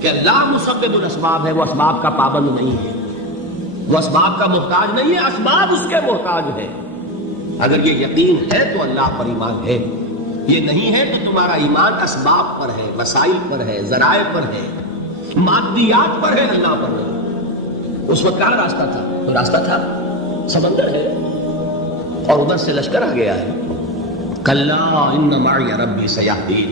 کہ اللہ مسبب الاسباب ہے، وہ اسباب کا پابند نہیں ہے، وہ اسباب کا محتاج نہیں ہے، اسباب اس کے محتاج ہے۔ اگر یہ یقین ہے تو اللہ پر ایمان ہے، یہ نہیں ہے تو تمہارا ایمان اسباب پر ہے، وسائل پر ہے، ذرائع پر ہے، مادیات پر ہے، اللہ پر نہیں۔ اس وقت کہاں راستہ تھا؟ تو راستہ تھا سمندر ہے، اور ادھر سے لشکر آ گیا ہے۔ کلا ان معی ربی سیہدین۔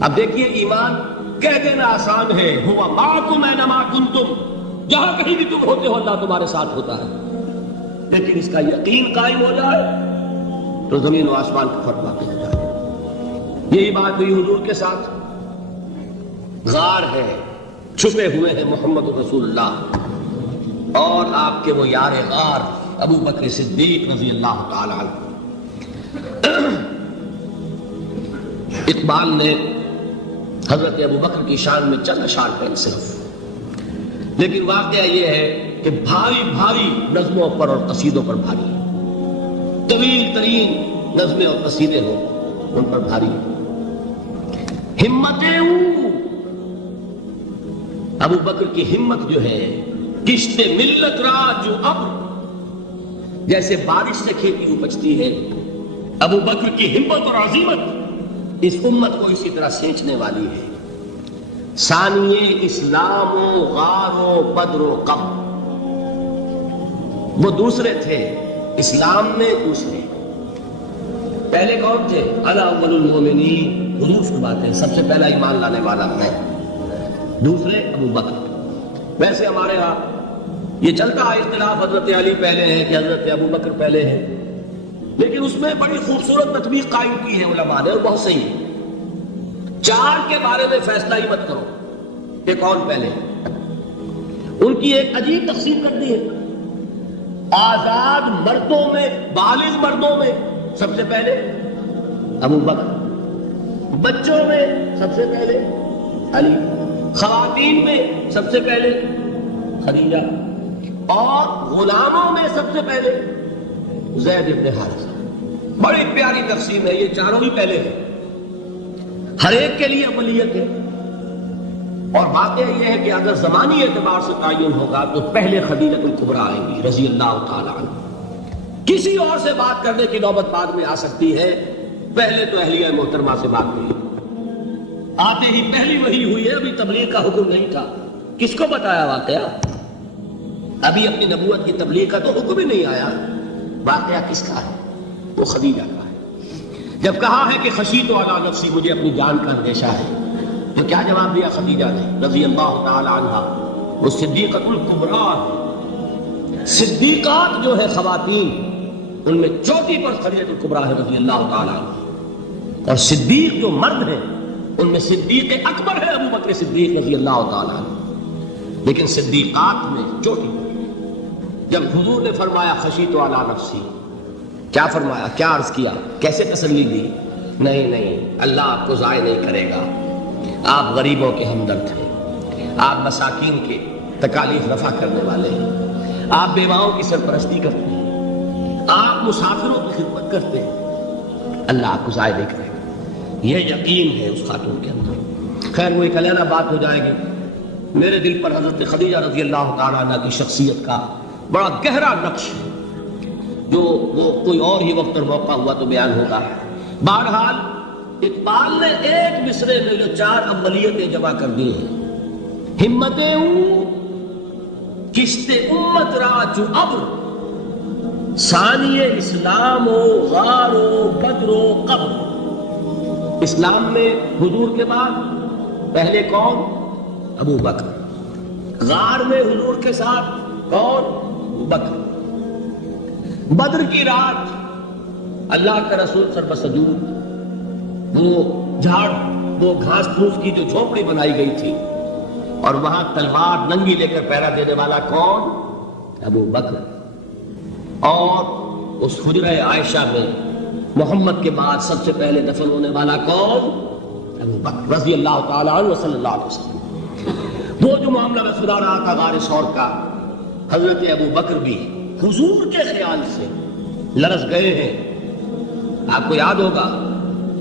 اب دیکھیے ایمان کہہ دینا آسان ہے، ہوا معکم اینما کنتم، جہاں کہیں بھی تم ہوتے ہو اللہ تمہارے ساتھ ہوتا ہے، لیکن اس کا یقین قائم ہو جائے تو زمین و آسمان کا فرق واقع ہو جائے۔ یہی بات ہوئی حضور کے ساتھ۔ غار ہے، چھپے ہوئے ہیں محمد رسول اللہ اور آپ کے وہ یار غار ابو بکر صدیق رضی اللہ تعالی عنہ۔ اقبال نے حضرت ابو بکر کی شان میں چند اشعار پڑھے صرف، لیکن واقعہ یہ ہے کہ بھاری بھاری نظموں پر اور قصیدوں پر بھاری، طویل ترین نظمیں اور قصیدے ہوں ان پر بھاری۔ ہمتیں ابو بکر کی ہمت جو ہے، کشت ملت را جو ابر، جیسے بارش سے کھیتی اپجتی ہے، ابو بکر کی ہمت اور عزیمت اس امت کو اسی طرح سینچنے والی ہے۔ ثانیے اسلام و غار و بدر و قم، وہ دوسرے تھے اسلام میں، دوسرے پہلے کون تھے؟ انا اول المؤمنین، حضور فرماتے ہیں سب سے پہلا ایمان لانے والا میں، دوسرے ابو بکر۔ ویسے ہمارے ہاں یہ چلتا ہے اختلاف، حضرت علی پہلے ہیں کہ حضرت ابو بکر پہلے ہیں، لیکن اس میں بڑی خوبصورت تطبیق قائم کی ہے علماء نے، اور بہت صحیح ہے۔ چار کے بارے میں فیصلہ ہی مت کرو کہ کون پہلے ہے، ان کی ایک عجیب تقسیم کر دی ہے۔ آزاد مردوں میں، بالغ مردوں میں سب سے پہلے ابو بکر، بچوں میں سب سے پہلے علی، خواتین میں سب سے پہلے خدیجہ، اور غلاموں میں سب سے پہلے زید بن حارثہ۔ بڑی پیاری تقسیم ہے، یہ چاروں ہی پہلے ہیں، ہر ایک کے لیے اولیت ہے۔ اور واقعہ یہ ہے کہ اگر زمانی اعتبار سے تعین ہوگا تو پہلے خدیجہ الکبریٰ آئیں گی رضی اللہ تعالی عنہ، کسی اور سے بات کرنے کی نوبت بعد میں آ سکتی ہے، پہلے تو اہلیہ محترمہ سے بات ہوئی، آتے ہی پہلی وحی ہوئی ہے، ابھی تبلیغ کا حکم نہیں تھا۔ کس کو بتایا واقعہ؟ ابھی اپنی نبوت کی تبلیغ کا تو حکم ہی نہیں آیا۔ واقعہ کس کا ہے؟ وہ خدیجہ کا ہے۔ جب کہا ہے کہ خشیت علی نفسی، مجھے اپنی جان کا اندیشہ ہے، تو کیا جواب دیا خدیجہ نے رضی اللہ تعالی عنہ؟ وہ صدیقۃ الکبریٰ، صدیقات جو ہے خواتین ان میں چوٹی پر خدیجہ الکبریٰ ہے رضی اللہ تعالی عنہ، اور صدیق جو مرد ہیں ان میں صدیق اکبر ہے ابو بکر صدیق رضی اللہ تعالی عنہ، لیکن صدیقات میں چوٹی پر۔ جب حضور نے فرمایا خشیت علی نفسی، کیا فرمایا، کیا عرض کیا، کیسے تسلی دی؟ نہیں، اللہ آپ کو ضائع نہیں کرے گا، آپ غریبوں کے ہمدرد ہیں، آپ مساکین کے تکالیف رفع کرنے والے ہیں، آپ بیواؤں کی سرپرستی کرتے ہیں، آپ مسافروں کی خدمت کرتے ہیں، اللہ آپ کو ضائع نہیں کرے گا۔ یہ یقین ہے اس خاتون کے اندر۔ خیر وہ ایک علیحدہ بات ہو جائے گی۔ میرے دل پر حضرت خدیجہ رضی اللہ تعالیٰ عنہ کی شخصیت کا بڑا گہرا نقش ہے، جو وہ کوئی اور ہی وقت اور موقع ہوا تو بیان ہوگا۔ بہرحال اقبال نے ایک مصرے میں جو چار اولیتیں جمع کر دی ہیں، ہمتیں کشت امت را جو ابر، ثانی اسلام و غار و بدر و قبر۔ اسلام میں حضور کے بعد پہلے کون؟ ابو بکر۔ غار میں حضور کے ساتھ کون؟ ابو بکر۔ بدر کی رات اللہ کا رسول سر بسجود، وہ جھاڑ، وہ گھاس پھوس کی جو جھونپڑی بنائی گئی تھی، اور وہاں تلوار ننگی لے کر پہرا دینے والا کون؟ ابو بکر۔ اور اس حجرہ عائشہ میں محمد کے بعد سب سے پہلے دفن ہونے والا کون؟ ابو بکر رضی اللہ تعالیٰ عنہ صلی اللہ علیہ وسلم۔ وہ جو معاملہ میں خدا رہا تھا غار ثور کا، حضرت ابو بکر بھی حضور کے خیال سے لرز گئے ہیں۔ آپ کو یاد ہوگا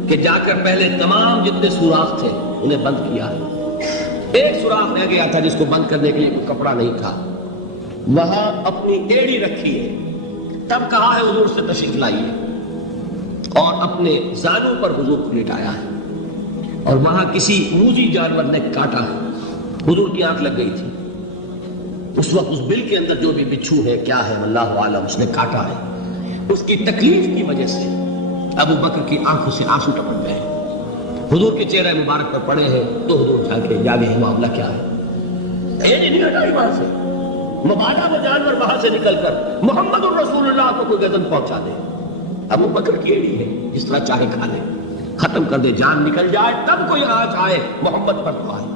کہ جا کر پہلے تمام جتنے سوراخ تھے انہیں بند کیا، ایک سوراخ رہ گیا تھا جس کو بند کرنے کے لیے کوئی کپڑا نہیں تھا، وہاں اپنی ایڑی رکھی ہے، تب کہا ہے حضور سے تشریف لائیے، اور اپنے زانوں پر حضور کو لٹایا ہے، اور وہاں کسی موذی جانور نے کاٹا ہے، حضور کی آنکھ لگ گئی تھی، اس وقت اس بل کے اندر جو بھی بچھو ہے کیا ہے اللہ عالم اس نے کاٹا ہے، اس کی تکلیف کی وجہ سے ابو بکر کی آنکھوں سے آنسو ٹپک گئے، حضور کے چہرے مبارک پر پڑے ہیں، تو حضور جھانکے جاگے معاملہ کیا ہے، نہیں ہٹائی وہاں سے، مبادا وہ جانور وہاں سے نکل کر محمد الرسول اللہ کو کوئی گردن پہنچا دے، ابو بکر کی ایڑی ہے، جس طرح چاہے کھا لے، ختم کر دے، جان نکل جائے تب کوئی آج آئے محمد پر تو آئے،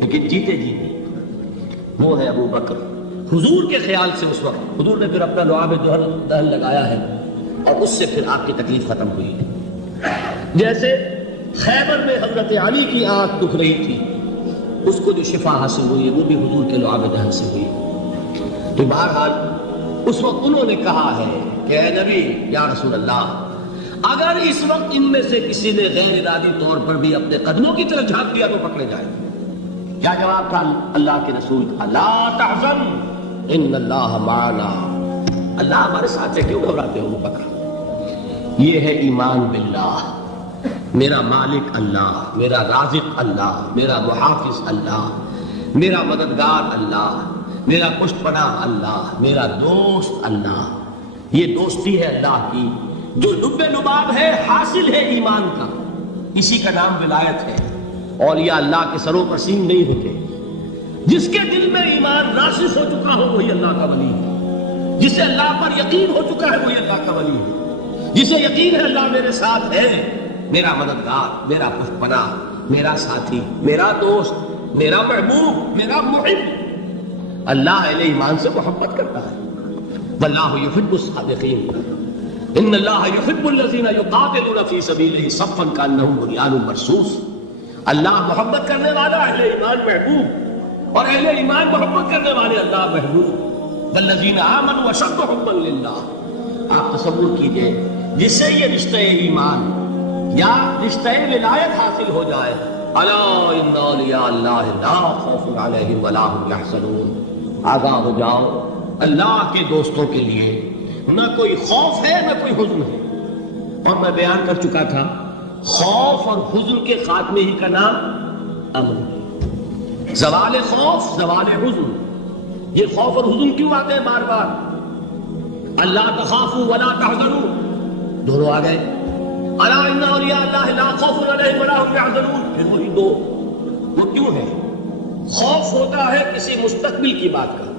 لیکن جیتے جی نہیں، وہ ہے ابو بکر۔ حضور کے خیال سے اس وقت حضور نے پھر اپنا لعاب دہن لگایا ہے، اور اس سے پھر آپ کی تکلیف ختم ہوئی ہے۔ جیسے خیبر میں حضرت علی کی آنکھ دکھ رہی تھی، اس کو جو شفا حاصل ہوئی وہ بھی حضور کے لعاب دہن سے ہوئی۔ تو بہرحال اس وقت انہوں نے کہا ہے کہ اے نبی یا رسول اللہ، اگر اس وقت ان میں سے کسی نے غیر ارادی طور پر بھی اپنے قدموں کی طرف جھانک دیا تو پکڑے جائے۔ کیا جواب تھا اللہ کے رسول کا؟ لا تحزن ان اللہ معنا، اللہ ہمارے ساتھ ہے، کیوں گھبراتے ہو بکر؟ یہ ہے ایمان باللہ، میرا مالک اللہ، میرا رازق اللہ، میرا محافظ اللہ، میرا مددگار اللہ، میرا پشت پناہ اللہ، میرا دوست اللہ۔ یہ دوستی ہے اللہ کی جو لب لباب ہے، حاصل ہے ایمان کا، اسی کا نام ولایت ہے۔ اولیاء اللہ کے سروں پر سینگ نہیں ہوتے، جس کے دل میں ایمان راسخ ہو چکا ہو وہی اللہ کا ولی ہے، جسے اللہ پر یقین ہو چکا ہے وہی اللہ کا ولی ہے، جسے یقین ہے اللہ میرے ساتھ ہے، میرا مددگار، میرا پشت پناہ، میرا ساتھی، میرا دوست، میرا محبوب، میرا محب۔ اللہ اہل ایمان سے محبت کرتا ہے، واللہ یحب الصادقین، ان اللہ یحب الذین یقاتلون فی سبیلہ صفا کانہم بنیان مرصوص۔ اللہ محبت کرنے والا، اہل ایمان محبوب، اور اہل ایمان محبت کرنے والے اللہ محبوب۔ والذین آمنوا اشد حبا للہ۔ آپ تصور کیجئے جس سے یہ رشتہ ایمان یا رشتہ ولایت حاصل ہو جائے، الا ان اولیاء اللہ لا خوف علیہم ولا هم یحزنون، آگاہ ہو جاؤ، اللہ کے دوستوں کے لیے نہ کوئی خوف ہے نہ کوئی حزن ہے۔ اور میں بیان کر چکا تھا خوف اور حزن کے خاتمے ہی کا نام امن، زوال خوف، زوال حزن۔ یہ خوف اور حزن کیوں آتے ہیں بار بار؟ اللہ تخافوا ولا تحزنوا، دونوں آ گئے، الا ان اولیاء اللہ لا خوف علیہم ولا هم یحزنون، پھر وہی دو۔ وہ کیوں ہے؟ خوف ہوتا ہے کسی مستقبل کی بات کا،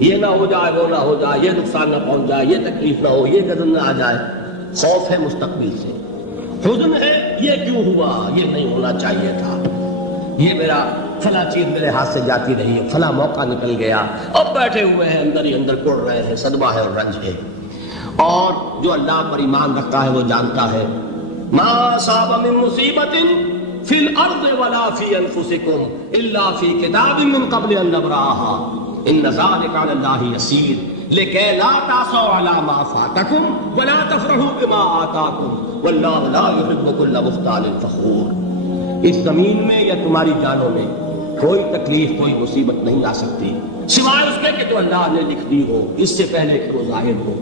یہ نہ ہو جائے، وہ نہ ہو جائے، یہ نقصان نہ پہنچ جائے، یہ تکلیف نہ ہو، یہ غضب نہ آ جائے، خوف ہے مستقبل سے۔ حزن ہے یہ کیوں ہوا، یہ نہیں ہونا چاہیے تھا، یہ میرا فلاں چیز میرے ہاتھ سے جاتی رہی، فلاں موقع نکل گیا، اب بیٹھے ہوئے ہیں اندر ہی اندر کڑ رہے ہیں، صدمہ ہے اور رنج ہے۔ اور جو اللہ پر ایمان رکھتا ہے وہ جانتا ہے ما اصاب من مصیبت فی الارض ولا فی انفسکم الا فی کتاب من قبل ان نبرأها ان ذلک علی اللہ یسیر لکی لا تعصوا علی ما فاتکم ولا تفرحوا بما آتاکم واللہ لا يحب کل مختال فخور۔ اس زمین میں یا تمہاری جانوں میں کوئی تکلیف، کوئی مصیبت نہیں آ سکتی سوائے اس کے کہ جو اللہ نے لکھ دی ہو، اس سے پہلے کہ وہ ظاہر ہو۔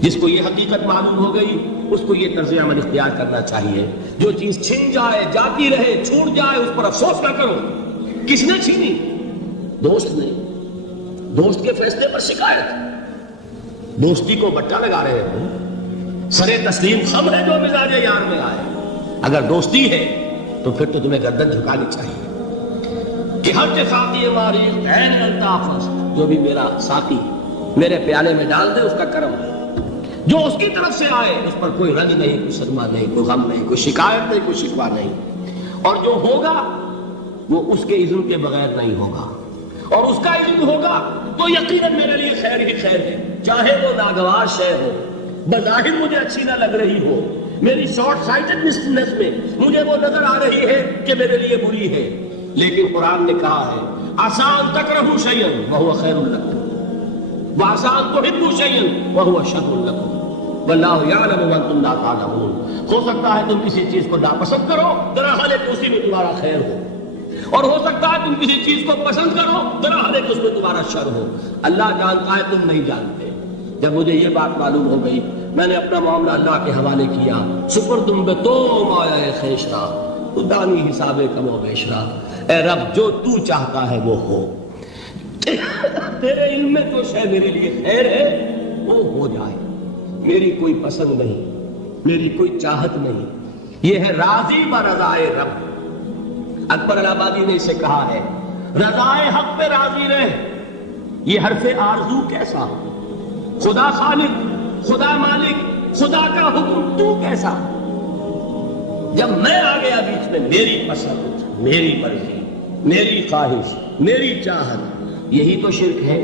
جس کو یہ حقیقت معلوم ہو گئی اس کو یہ طرز عمل اختیار کرنا چاہیے، جو چیز چھن جائے، جاتی رہے، چھوٹ جائے، اس پر افسوس نہ کرو۔ کس نے چھینی؟ دوست نے، دوست کے فیصلے پر شکایت، دوستی کو بٹا لگا رہے ہو، سرے تسلیم خم ہے جو مزاج یار میں آئے۔ اگر دوستی ہے تو پھر تو تمہیں گردن جھکانی چاہیے کہ ہر ساتھی ہماری عین الطاف، جو بھی میرا ساتھی میرے پیالے میں ڈال دے اس کا کرم ہے، جو اس کی طرف سے آئے اس پر کوئی رنج نہیں، کوئی صدمہ نہیں، کوئی غم نہیں، کوئی شکایت نہیں، کوئی شکوہ نہیں، اور جو ہوگا وہ اس کے اذن کے بغیر نہیں ہوگا، اور اس کا اذن ہوگا تو یقیناً میرے لیے خیر ہی خیر ہے، چاہے وہ ناگوار شے ہو، بظاہر مجھے اچھی نہ لگ رہی ہو، میری شارٹ سائٹڈنس میں مجھے وہ نظر آ رہی ہے کہ میرے لیے بری ہے، لیکن قرآن نے کہا ہے آسان تکرہوا شیئا وہو خیر لکم وآسان تحبوا شیئا وہو شر لکم واللہ یعلم وانتم لا تعلمون۔ ہو سکتا ہے تم کسی چیز کو ناپسند کرو، دراحال کہ اسی میں تمہارا خیر ہو، اور ہو سکتا ہے تم کسی چیز کو پسند کرو، ذرا ہر ایک اس میں تمہارا شر ہو، اللہ جانتا ہے تم نہیں جانتے۔ جب مجھے یہ بات معلوم ہو گئی، میں نے اپنا معاملہ اللہ کے حوالے کیا۔ سپردم بے تو مایا خیشرا دانی حساب کم و بیشرا، اے رب جو تو چاہتا ہے وہ ہو، تیرے علم میں جو شے میرے لیے خیر ہے وہ ہو جائے، میری کوئی پسند نہیں، میری کوئی چاہت نہیں، یہ ہے راضی برضائے رب۔ اکبر الہ آبادی نے اسے کہا ہے رضائے حق پہ راضی رہ، یہ حرف آرزو کیسا، خدا خالق، خدا مالک، خدا کا حکم تو کیسا؟ جب میں آ گیا بیچ میں، میری پسند، میری مرضی، میری خواہش، میری چاہت، یہی تو شرک ہے۔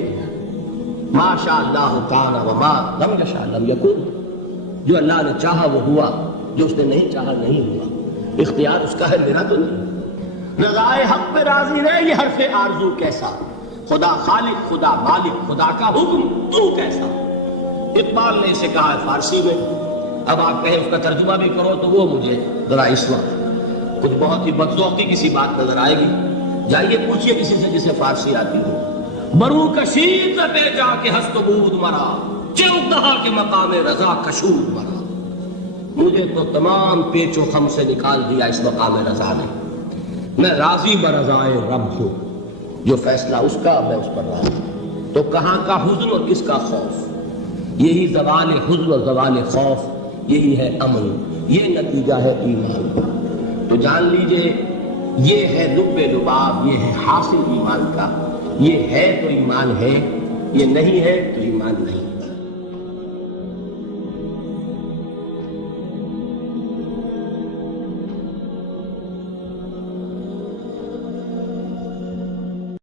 ما شاء اللہ کان وما لم یشاء لم یکن، جو اللہ نے چاہا وہ ہوا، جو اس نے نہیں چاہا نہیں ہوا، اختیار اس کا ہے، میرا تو نہیں۔ رضائے حق پہ راضی رہے، یہ حرف آرزو کیسا، خدا خالق، خدا مالک، خدا کا حکم تو کیسا؟ اقبال نے اسے کہا ہے فارسی میں، اب آپ کہیں اس کا ترجمہ بھی کرو تو وہ مجھے ذرا اس وقت کچھ بہت ہی بدذوقی کسی بات نظر آئے گی، جائیے پوچھئے کسی سے جسے فارسی آتی ہو۔ برو کشید بے جا کے ہست بود مرا، چودہ کے مقام رضا کشود مرا، مجھے تو تمام پیچ و خم سے نکال دیا اس مقام رضا نے، میں راضی برضائے رب ہوں، جو فیصلہ اس کا میں اس پر راضی ہوں۔ تو کہاں کا حزن اور کس کا خوف؟ یہی زوال حزن اور زوال خوف، یہی ہے امن، یہ نتیجہ ہے ایمان کا۔ تو جان لیجئے یہ ہے لب لباب، یہ ہے حاصل ایمان کا، یہ ہے تو ایمان ہے، یہ نہیں ہے تو ایمان نہیں۔